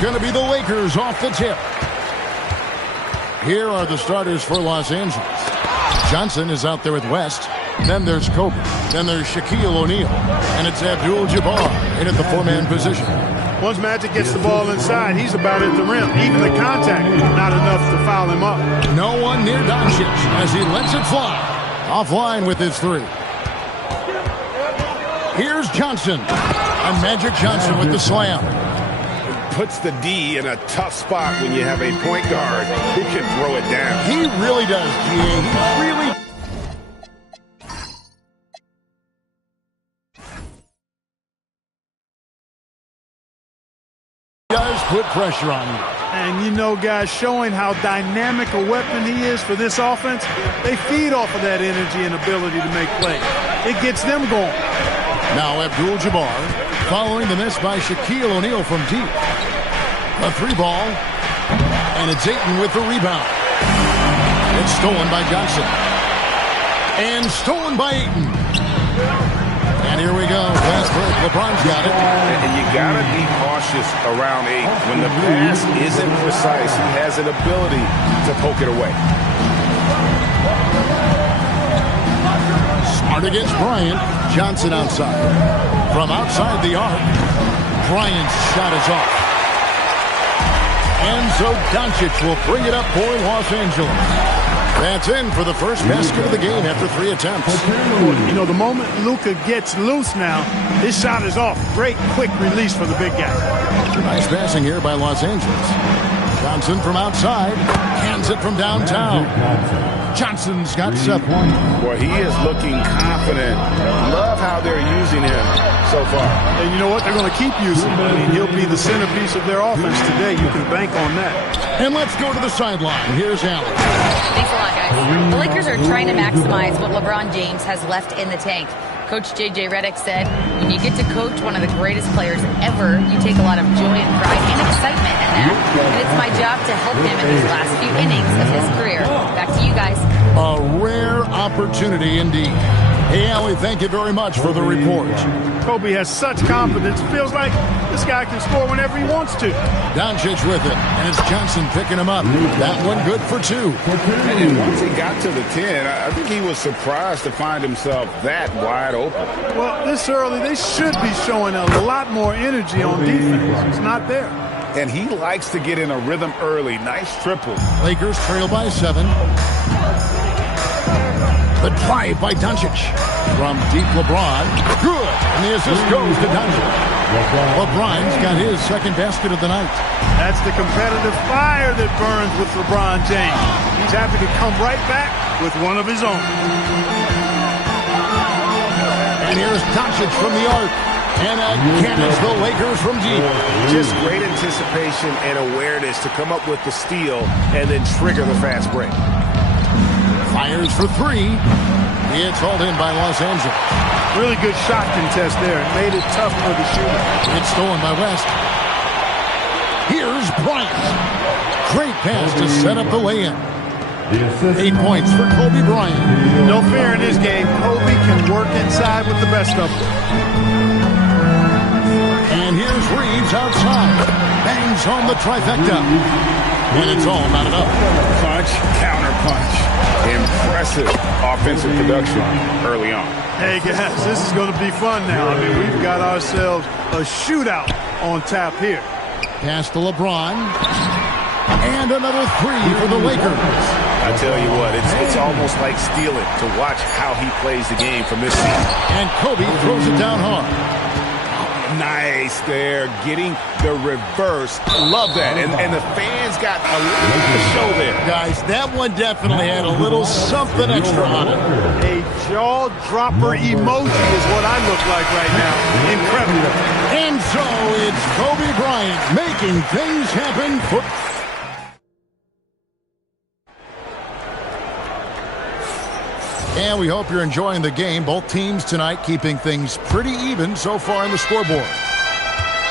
going to be the Lakers off the tip. Here are the starters for Los Angeles. Johnson is out there with West. Then there's Kobe. Then there's Shaquille O'Neal. And it's Abdul-Jabbar in at the four-man position. Once Magic gets the ball inside, he's about at the rim. Even the contact, not enough to foul him up. No one near Doncic as he lets it fly. Offline with his three. Here's Johnson. And Magic Johnson with the slam. Puts the D in a tough spot when you have a point guard who can throw it down. He really does, G.A. He really does put pressure on you. And you know, guys, showing how dynamic a weapon he is for this offense, they feed off of that energy and ability to make plays. It gets them going. Now Abdul-Jabbar following the miss by Shaquille O'Neal from deep. A three ball, and it's Ayton with the rebound. It's stolen by Johnson. And stolen by Ayton. And here we go. Fast break. LeBron's got it. And you got to be cautious around Ayton. When the pass isn't precise, he has an ability to poke it away. Smart against Bryant. Johnson outside. From outside the arc, Bryant's shot is off. And so Doncic will bring it up for Los Angeles. That's in for the first basket of the game after 3 attempts. You know, the moment Luka gets loose now, his shot is off. Great quick release for the big guy. Nice passing here by Los Angeles. Johnson from outside. Hands it from downtown. Johnson's got 7. Well, he is looking confident. Love how they're using him so far. And you know what? They're going to keep using him. I mean, he'll be the centerpiece of their offense today. You can bank on that. And let's go to the sideline. Here's Allen. Thanks a lot, guys. The Lakers are trying to maximize what LeBron James has left in the tank. Coach J.J. Redick said, when you get to coach one of the greatest players ever, you take a lot of joy and pride and excitement in that. And it's my job to help him in these last few innings of his career. Back to you guys. A rare opportunity indeed. Hey, Allie, thank you very much for the report. Kobe has such confidence. It feels like this guy can score whenever he wants to. Doncic with it, and it's Johnson picking him up. That one good for 2. And once he got to the 10, I think he was surprised to find himself that wide open. Well, this early, they should be showing a lot more energy on defense. It's not there. And he likes to get in a rhythm early. Nice triple. Lakers trail by 7. The drive by Doncic. From deep LeBron. Good. And the assist goes to Doncic. LeBron's got his second basket of the night. That's the competitive fire that burns with LeBron James. He's happy to come right back with one of his own. And here's Doncic from the arc. And again it's the Lakers from deep. Just great anticipation and awareness to come up with the steal and then trigger the fast break. Fires for 3. It's hauled in by Los Angeles. Really good shot contest there. It made it tough for the shooter. It's stolen by West. Here's Bryant. Great pass to set up the lay-in. 8 points for Kobe Bryant. No fear in his game. Kobe can work inside with the best of them. And here's Reeves outside. Bangs home the trifecta. And it's all not enough. Punch, counter punch. Impressive offensive production early on. Hey, guys, this is going to be fun now. I mean, we've got ourselves a shootout on tap here. Pass to LeBron. And another 3 for the Lakers. I tell you what, it's almost like stealing to watch how he plays the game from this season. And Kobe throws it down hard. Nice there, getting the reverse. Love that. And the fans got a little show there. Guys, that one definitely had a little something extra on it. A jaw-dropper emoji is what I look like right now. Incredible. And so it's Kobe Bryant making things happen for... And we hope you're enjoying the game. Both teams tonight keeping things pretty even so far in the scoreboard.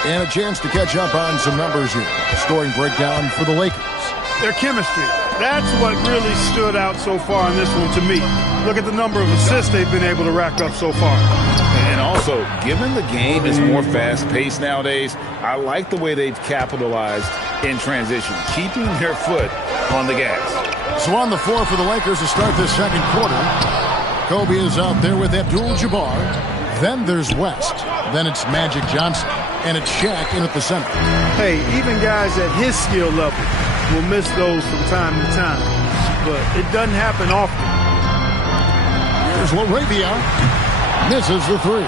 And a chance to catch up on some numbers here. Scoring breakdown for the Lakers. Their chemistry. That's what really stood out so far in this one to me. Look at the number of assists they've been able to rack up so far. And And also, given the game is more fast-paced nowadays, I like the way they've capitalized in transition, keeping their foot on the gas. So on the floor for the Lakers to start this second quarter, Kobe is out there with Abdul-Jabbar. Then there's West. Then it's Magic Johnson. And it's Shaq in at the center. Hey, even guys at his skill level will miss those from time to time. But it doesn't happen often. Here's LaRavia. Misses the three.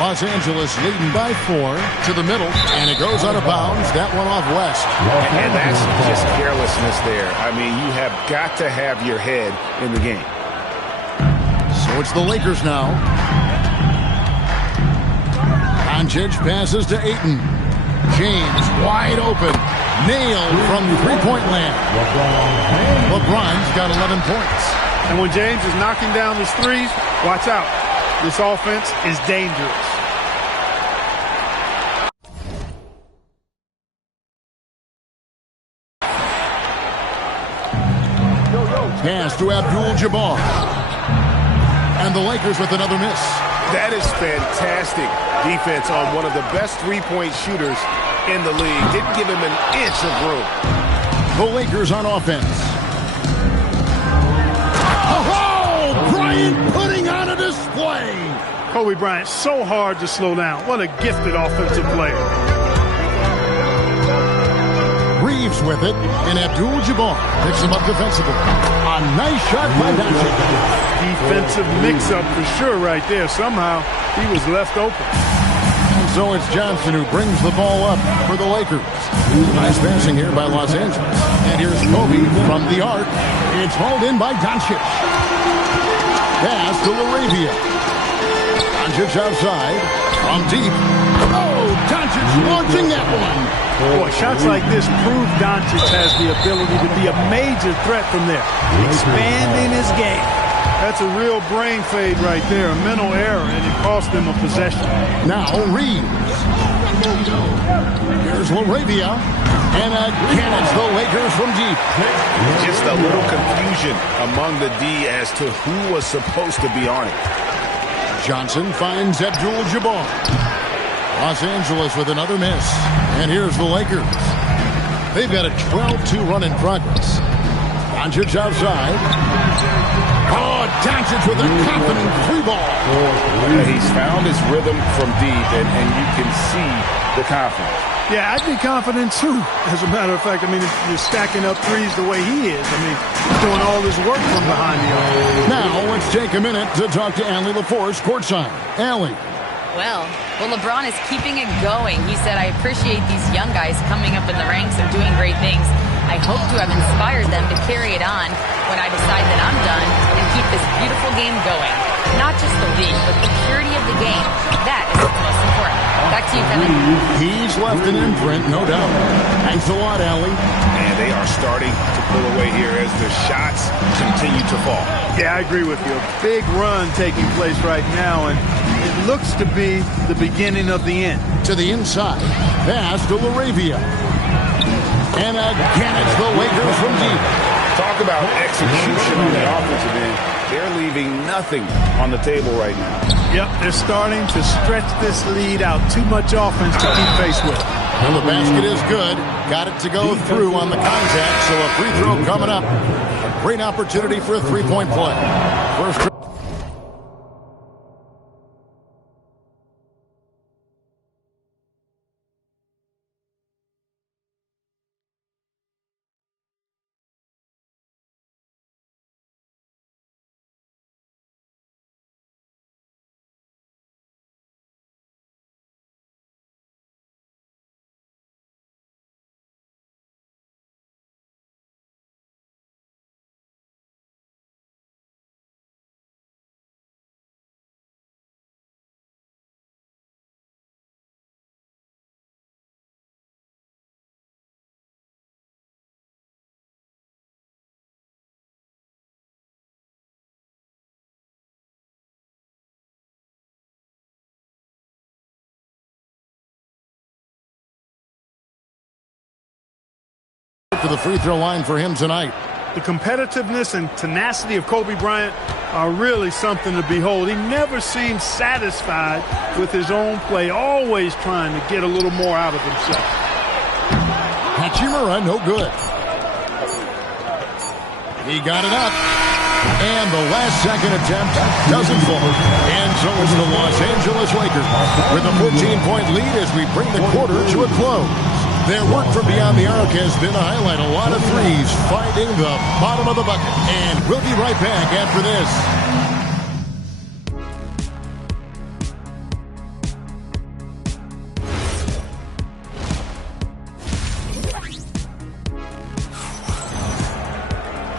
Los Angeles leading by 4 to the middle. And it goes out of bounds. That one off West. And that's just carelessness there. I mean, you have got to have your head in the game. So it's the Lakers now. Doncic passes to Ayton. James wide open. Nailed from three-point land. LeBron's got 11 points. And when James is knocking down his threes, watch out. This offense is dangerous. Pass to Abdul-Jabbar. And the Lakers with another miss. That is fantastic defense on one of the best three-point shooters in the league. Didn't give him an inch of room. The Lakers on offense. Oh, Bryant putting on a display. Kobe Bryant, so hard to slow down. What a gifted offensive player. Reeves with it, and Abdul-Jabbar picks him up defensively. A nice shot by Doncic. Defensive mix-up for sure right there. Somehow he was left open. And so it's Johnson who brings the ball up for the Lakers. Nice passing here by Los Angeles. And here's Kobe from the arc. It's hauled in by Doncic. Pass to LaRavia. Doncic outside. From deep. Oh, Doncic launching that one. Boy, shots like this prove Doncic has the ability to be a major threat from there. Expanding his game. That's a real brain fade right there, a mental error, and it cost them a possession. Now Reeves. Here's LaRavia. And again, it's the Lakers from deep. Just a little confusion among the D as to who was supposed to be on it. Johnson finds Abdul-Jabbar. Los Angeles with another miss. And here's the Lakers. They've got a 12-2 run in progress. Doncic outside. Oh, Doncic with a confident three ball. He's found his rhythm from deep, and you can see the confidence. Yeah, I'd be confident too. As a matter of fact, I mean, if you're stacking up threes the way he is, I mean, he's doing all this work from behind the arc. Now let's take a minute to talk to Allie LaForce courtside. Allie. Well, LeBron is keeping it going. He said, I appreciate these young guys coming up in the ranks and doing great things. I hope to have inspired them to carry it on when I decide that I'm done and keep this beautiful game going. Not just the lead, but the purity of the game. That is what's most important. Back to you, Kevin. He's left an imprint, no doubt. Thanks a lot, Allie. And they are starting to pull away here as the shots continue to fall. Yeah, I agree with you. A big run taking place right now, and it looks to be the beginning of the end. To the inside. Pass to LaRavia. And again, it's the Lakers from deep. Talk about execution on the offensive end. They're leaving nothing on the table right now. Yep, they're starting to stretch this lead out. Too much offense to keep pace with. And the basket is good. Got it to go through on the contact, so a free throw coming up. A great opportunity for a three-point play. First. To the free throw line for him tonight. The competitiveness and tenacity of Kobe Bryant are really something to behold. He never seems satisfied with his own play, always trying to get a little more out of himself. Hachimura, no good. He got it up. And the last second attempt doesn't fall. And so it's the Los Angeles Lakers with a 14-point lead as we bring the quarter to a close. Their work from beyond the arc has been a highlight. A lot of threes finding the bottom of the bucket. And we'll be right back after this.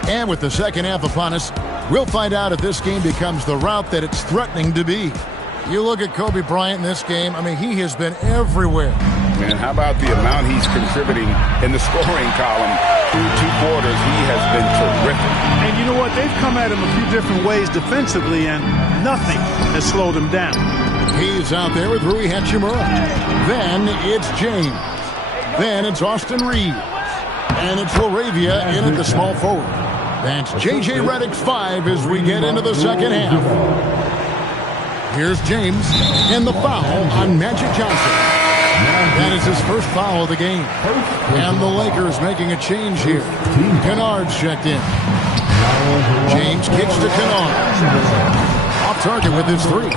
And with the second half upon us, we'll find out if this game becomes the route that it's threatening to be. You look at Kobe Bryant in this game, I mean, he has been everywhere. And how about the amount he's contributing in the scoring column through 2 quarters? He has been terrific. And you know what? They've come at him a few different ways defensively, and nothing has slowed him down. He's out there with Rui Hachimura. Then it's James. Then it's Austin Reeves. And it's Laravia in at the small forward. That's J.J. Redick's 5 as we get into the second half. Here's James, and the foul on Magic Johnson. That is his first foul of the game. And the Lakers making a change here. Kennard's checked in. James kicks to Kennard. Off target with his 3.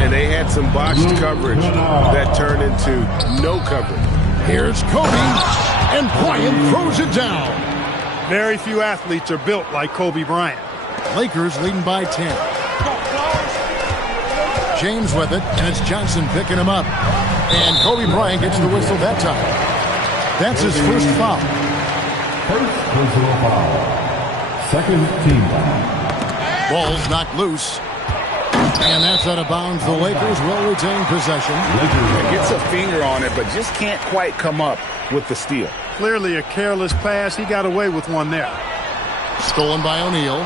And they had some botched coverage that turned into no coverage. Here's Kobe, and Bryant throws it down. Very few athletes are built like Kobe Bryant. Lakers leading by 10. James with it, and it's Johnson picking him up. And Kobe Bryant gets the whistle that time. That's his first foul. First personal foul. Second team foul. Ball's knocked loose. And that's out of bounds. The Lakers will retain possession. Gets a finger on it, but just can't quite come up with the steal. Clearly a careless pass. He got away with one there. Stolen by O'Neal.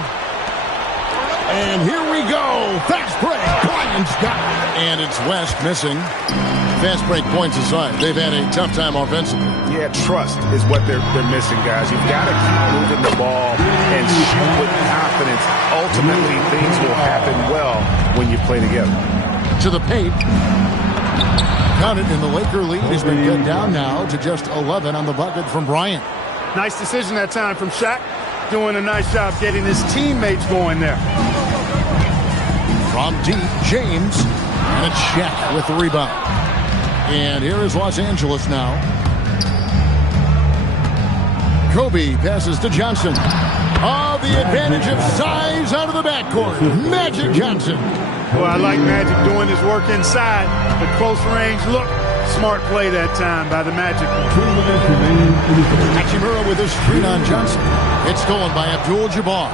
And here we go. Fast break. Bryant's got it. And it's West missing. Fast break points aside, they've had a tough time offensively. Yeah, trust is what they're missing, guys. You've got to keep moving the ball and shoot with confidence. Ultimately, things will happen well when you play together. To the paint. Count it, and the Laker lead has been cut down now to just 11 on the bucket from Bryant. Nice decision that time from Shaq. Doing a nice job getting his teammates going there. From deep, James, and a check with the rebound. And here is Los Angeles now. Kobe passes to Johnson. Oh, the advantage of size out of the backcourt. Magic Johnson. Well, I like Magic doing his work inside. The close range look. Smart play that time by the Magic. Hachimura with his screen on Johnson. It's stolen by Abdul-Jabbar.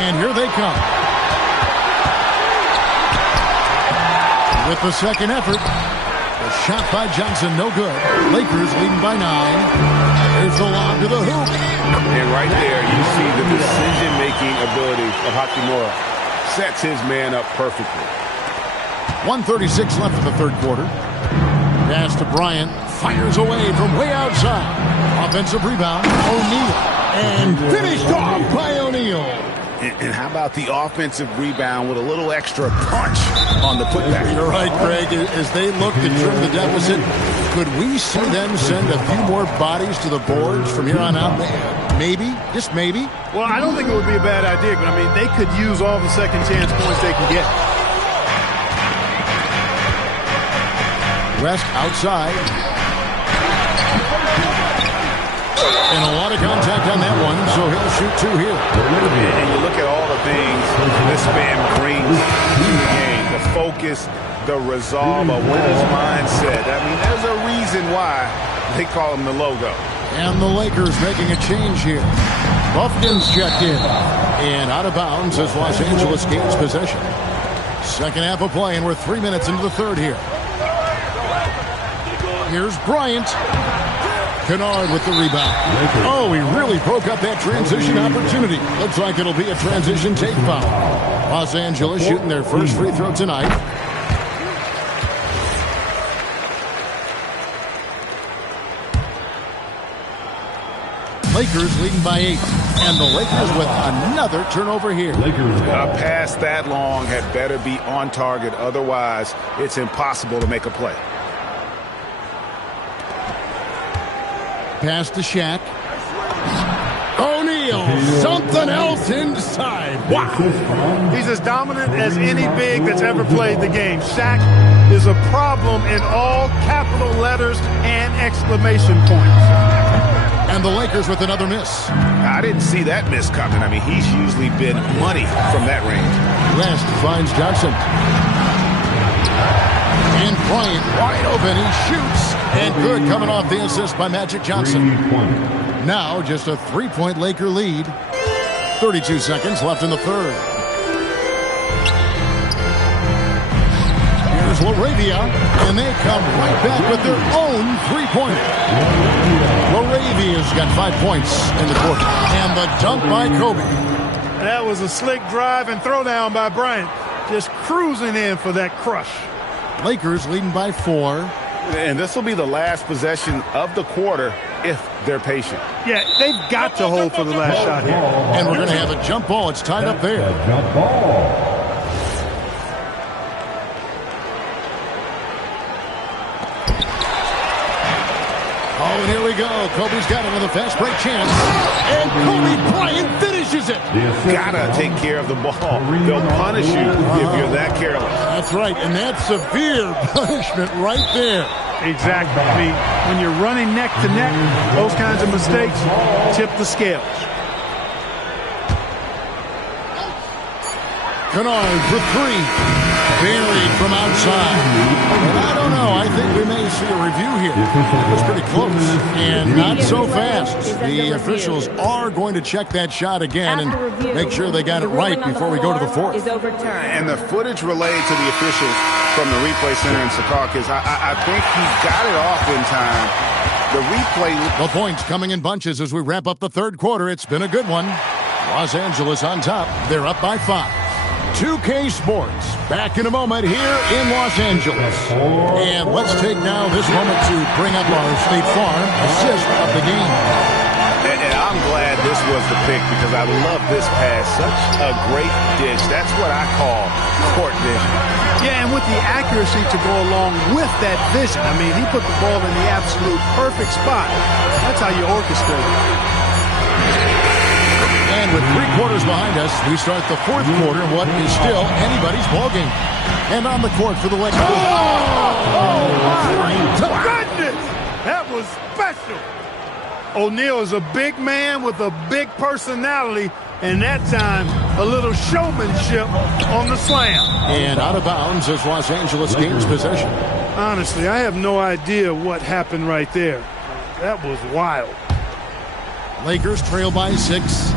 And here they come. With the second effort. The shot by Johnson, no good. Lakers leading by 9. There's the lob to the hoop. And right there, you see the decision-making ability of Hachimura. Sets his man up perfectly. 1:36 left in the third quarter. Pass to Bryant. Fires away from way outside. Offensive rebound. O'Neal. And finished off by O'Neal. And how about the offensive rebound with a little extra punch on the putback? You're right, Greg. As they look to trim the deficit, could we see them send a few more bodies to the boards from here on out? Maybe. Just maybe. Well, I don't think it would be a bad idea, but I mean, they could use all the second chance points they can get. West outside. And a lot of contact on that one, so he'll shoot 2 here. And you look at all the things this man brings to the game. The focus, the resolve, a winner's mindset. I mean, there's a reason why they call him the logo. And the Lakers making a change here. Buffkin's checked in. And out of bounds as Los Angeles gains possession. Second half of play, and we're 3 minutes into the third here. Here's Bryant. Kennard with the rebound. Oh, he really broke up that transition opportunity. Looks like it'll be a transition take foul. Los Angeles shooting their first free throw tonight. Lakers leading by 8. And the Lakers with another turnover here. A pass that long had better be on target. Otherwise, it's impossible to make a play. Pass to Shaq. O'Neal, something else inside. Wow. He's as dominant as any big that's ever played the game. Shaq is a problem in all capital letters and exclamation points. And the Lakers with another miss. I didn't see that miss coming. I mean, he's usually been money from that range. West finds Johnson. And Bryant wide open. He shoots. And good, coming off the assist by Magic Johnson. Now just a 3-point Laker lead. 32 seconds left in the third. Here's LaRavia, and they come right back with their own three-pointer. LaRavia's got 5 points in the quarter. And the dunk by Kobe. That was a slick drive and throwdown by Bryant. Just cruising in for that crush. Lakers leading by 4. And this will be the last possession of the quarter if they're patient. Yeah, they've got to hold for the last shot here. And we're going to have a jump ball. It's tied up there. Jump ball. Oh, and here we go. Kobe's got another fast break chance. And Kobe Bryant finishes it. Gotta take care of the ball. They'll punish you if you're that careless. That's right, and that's severe punishment right there. Exactly. I mean, when you're running neck to neck, those kinds of mistakes tip the scales. Kennard for 3. Buried from outside. And I don't know. I think we may see a review here. It was pretty close. And not so fast. The officials are going to check that shot again and make sure they got it right before we go to the fourth. And the footage relayed to the officials from the replay center in Secaucus, I think he got it off in time. The replay... The points coming in bunches as we wrap up the third quarter. It's been a good one. Los Angeles on top. They're up by 5. 2K Sports, back in a moment here in Los Angeles. And let's take now this moment to bring up our State Farm assist of the game. And I'm glad this was the pick because I love this pass. Such a great dish. That's what I call court vision. Yeah, and with the accuracy to go along with that vision. I mean, he put the ball in the absolute perfect spot. That's how you orchestrate it. And with 3 quarters behind us, we start the fourth quarter in what is still anybody's ballgame. And on the court for the Lakers. Oh, my goodness! That was special. O'Neal is a big man with a big personality, and that time, a little showmanship on the slam. And out of bounds as Los Angeles gains possession. Honestly, I have no idea what happened right there. That was wild. Lakers trail by 6.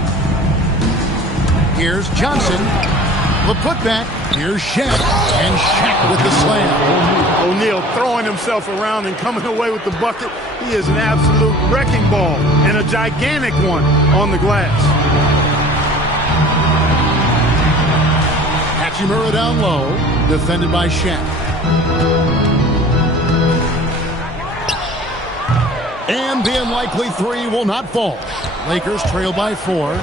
Here's Johnson. The putback. Here's Shaq. And Shaq with the slam. O'Neal throwing himself around and coming away with the bucket. He is an absolute wrecking ball and a gigantic one on the glass. Hachimura down low. Defended by Shaq. And the unlikely 3 will not fall. Lakers trail by 4.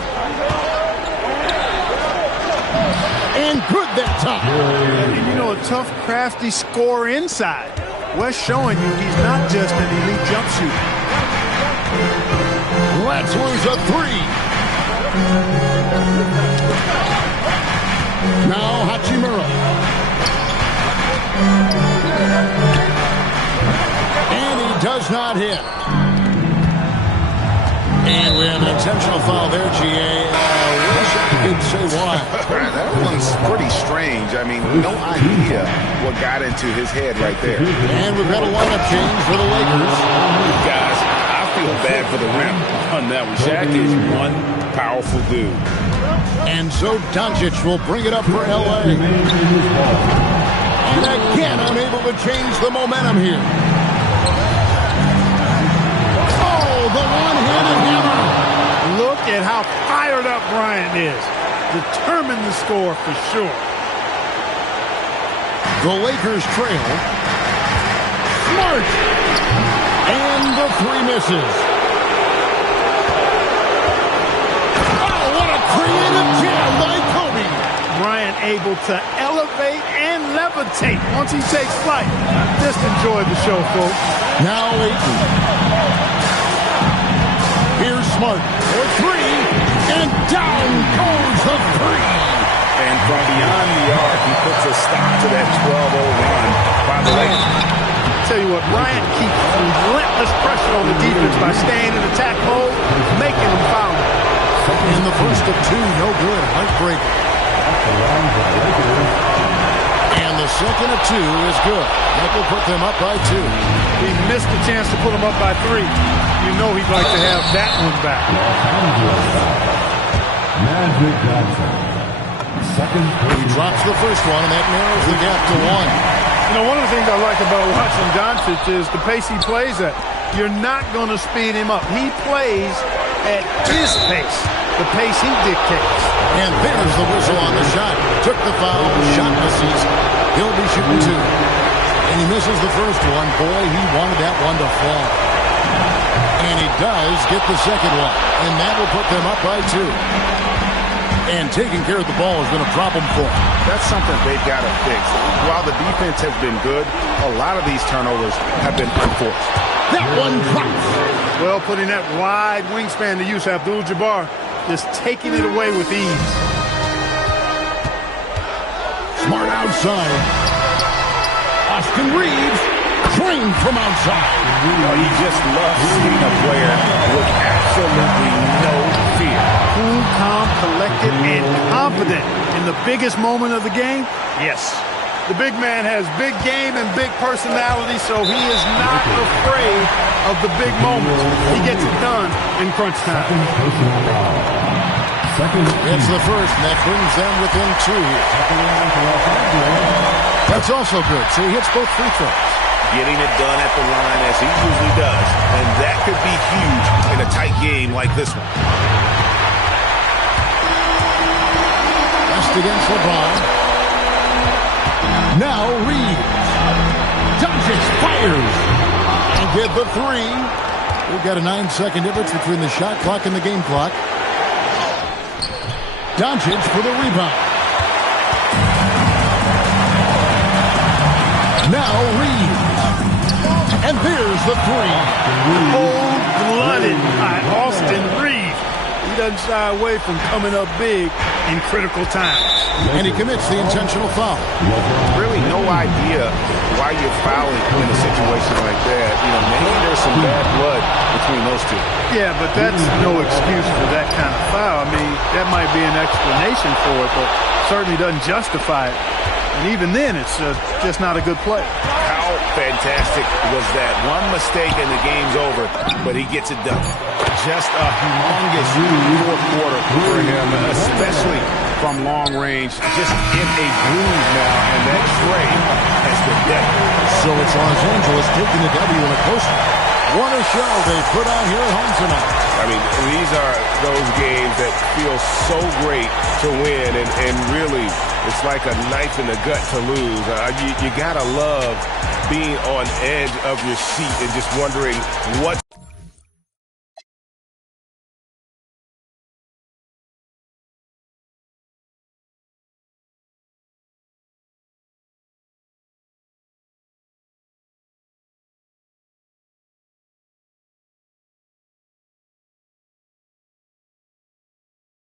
And good that time. And you know, a tough, crafty scorer inside. West showing you he's not just an elite jump shooter. Let's lose a 3. Now Hachimura. And he does not hit. And we have an intentional foul there, G.A. Wish I could say why. That one's pretty strange. I mean, no idea what got into his head right there. And we've got a lineup change for the Lakers. Guys, I feel bad for the rim on that one. Shaq is one powerful dude. And so Doncic will bring it up for L.A. And again, unable to change the momentum here. Oh, the one-handed hammer. Look at how fired up Bryant is. Determined to score for sure. The Lakers trail. Smart. And the 3 misses. creative jam by Kobe. Bryant able to elevate and levitate once he takes flight. Just enjoy the show, folks. Now Ayton. Here's Smart for three, and down goes the three. And from beyond the arc, he puts a stop to that 12-0 run by the Lakers. Tell you what, Bryant keeps relentless pressure on the defense by staying in attack mode, making them foul. In the first of two, no good. Heartbreaker. And the second of two is good. That will put them up by two. He missed the chance to put them up by three. You know he'd like to have that one back. Magic Johnson. Second. He drops the first one, and that narrows the gap to one. You know, one of the things I like about watching Doncic is the pace he plays at. You're not going to speed him up. He plays at his pace, the pace he dictates. And there's the whistle on the shot. Took the foul, shot misses. He'll be shooting two. And he misses the first one. Boy, he wanted that one to fall. And he does get the second one. And that will put them up by two. And taking care of the ball has been a problem for him. That's something they've got to fix. While the defense has been good, a lot of these turnovers have been unforced. That one drops. Well, putting that wide wingspan to use, Abdul-Jabbar just taking it away with ease. Smart outside. Austin Reeves trained from outside. He just loves seeing a player with absolutely no fear. Cool, calm, collected, and confident in the biggest moment of the game? Yes. The big man has big game and big personality, so he is not afraid of the big moments. He gets it done in crunch time. It's the first, and that brings them within two here. That's also good, so he hits both free throws. Getting it done at the line as he usually does, and that could be huge in a tight game like this one. West against LeBron. Now Reeves. Doncic fires. And get the three. We've got a 9-second difference between the shot clock and the game clock. Doncic for the rebound. Now Reeves. And there's the three. Cold-blooded by Austin Reeves. He doesn't shy away from coming up big in critical times. And he commits the intentional foul. Really no idea why you're fouling in a situation like that. You know, maybe there's some bad blood between those two. Yeah, but that's no excuse for that kind of foul. I mean, that might be an explanation for it, but certainly doesn't justify it. And even then, it's just not a good play. How fantastic was that? One mistake and the game's over, but he gets it done. Just a humongous fourth quarter for him, especially from long range. Just in a groove now, and that trade has been deadly. So it's Los Angeles taking the W in a close one. What a show they put on here at home tonight. I mean, these are those games that feel so great to win, and really, it's like a knife in the gut to lose. You gotta love being on edge of your seat and just wondering what